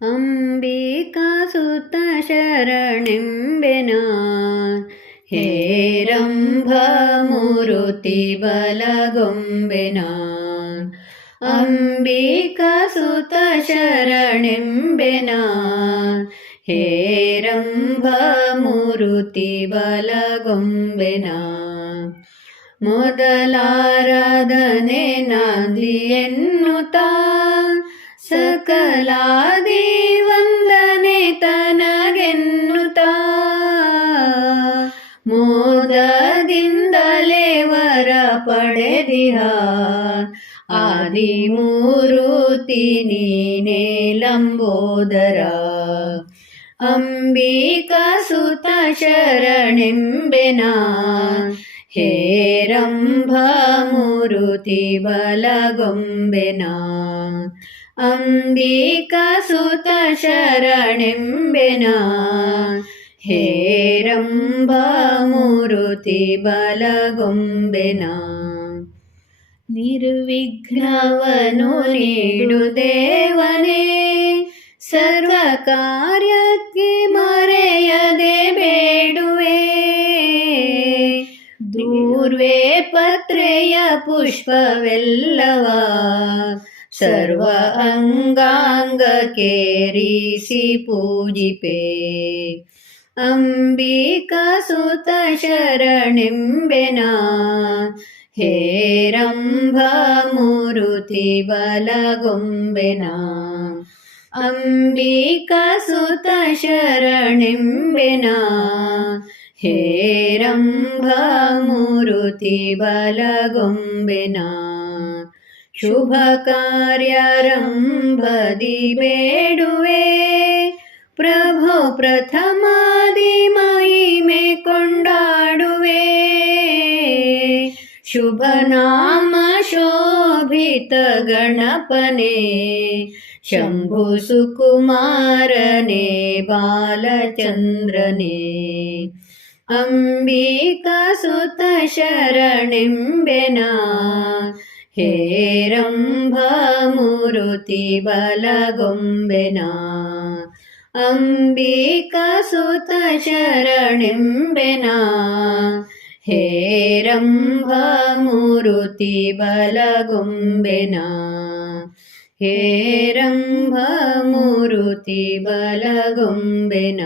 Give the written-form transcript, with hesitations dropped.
ಅಂಬಿಕಾಸುತ ಶರಣೆಂಬೆನ ಹೇರಂಭಮೂರುತಿ ಬಲಗೊಂಬೆನ ಅಂಬಿಕಾಸುತ ಶರಣೆಂಬೆನ ಹೇರಂಭಮೂರುತಿ ಬಲಗೊಂಬೆನ ಮೊದಲಾರಾಧನೆ ನಾಂದಿ ಎನ್ನುತ್ತಾ ಸಕಲಾದಿ ವಂದನೆ ತನಗೆನ್ನುತ್ತಾ ಮೋದದಿಂದಲೇ ವರ ಪಡೆದಿಹ ಆದಿಮೂರುತಿ ನೀನೇ ಲಂಬೋದರ ಅಂಬಿಕಾಸುತ ಶರಣೆಂಬೆನ ಹೇರಂಭಮೂರುತಿ ಬಲಗೊಂಬೆನ ಅಂಬಿಕಾಸುತ ಶರಣೆಂಬೆನ ಹೇರಂಭಮೂರುತಿ ಬಲಗೊಂಬೆನ ನಿರ್ವಿಘ್ನವನು ನೀಡು ದೇವನೇ ಸರ್ವ ಕಾರ್ಯಕ್ಕೆ ಮರೆಯದೆ ಬೇಡುವೆ ದೂರ್ವೆ ಪತ್ರೆಯ ಪುಷ್ಪವೆಲ್ಲವ ಸರ್ವ ಅಂಗಾಂಗಕ್ಕೇರಿಸಿ ಪೂಜಿಪೆ ಅಂಬಿಕಾಸುತ ಶರಣೆಂಬೆನ ಹೇರಂಭಮೂರುತಿ ಬಲಗೊಂಬೆನ ಅಂಬಿಕಾಸುತ ಶರಣೆಂಬೆನ ಹೇರಂಭಮೂರುತಿ ಬಲಗೊಂಬೆನ ಶುಭ ಕಾರ್ಯಾರಂಭದಿ ಬೇಡುವೆ ಪ್ರಭೋ ಪ್ರಥಮಾದಿ ಮಹಿಮೆ ಕೊಂಡಾಡುವೆ ಶುಭ ನಾಮ ಶೋಭಿತ ಗಣಪನೆ ಶಂಭು ಸುಕುಮಾರನೆ ಬಾಲಚಂದ್ರನೇ ಅಂಬಿಕಾಸುತ ಶರಣೆಂಬೆನ ಹೇರಂಭಮೂರುತಿ ಬಲಗೊಂಬೆನ ಅಂಬಿಕಾಸುತ ಶರಣೆಂಬೆನ ಹೇರಂಭಮೂರುತಿ ಬಲಗೊಂಬೆನ ಹೇರಂಭಮೂರುತಿ ಬಲಗೊಂಬೆನ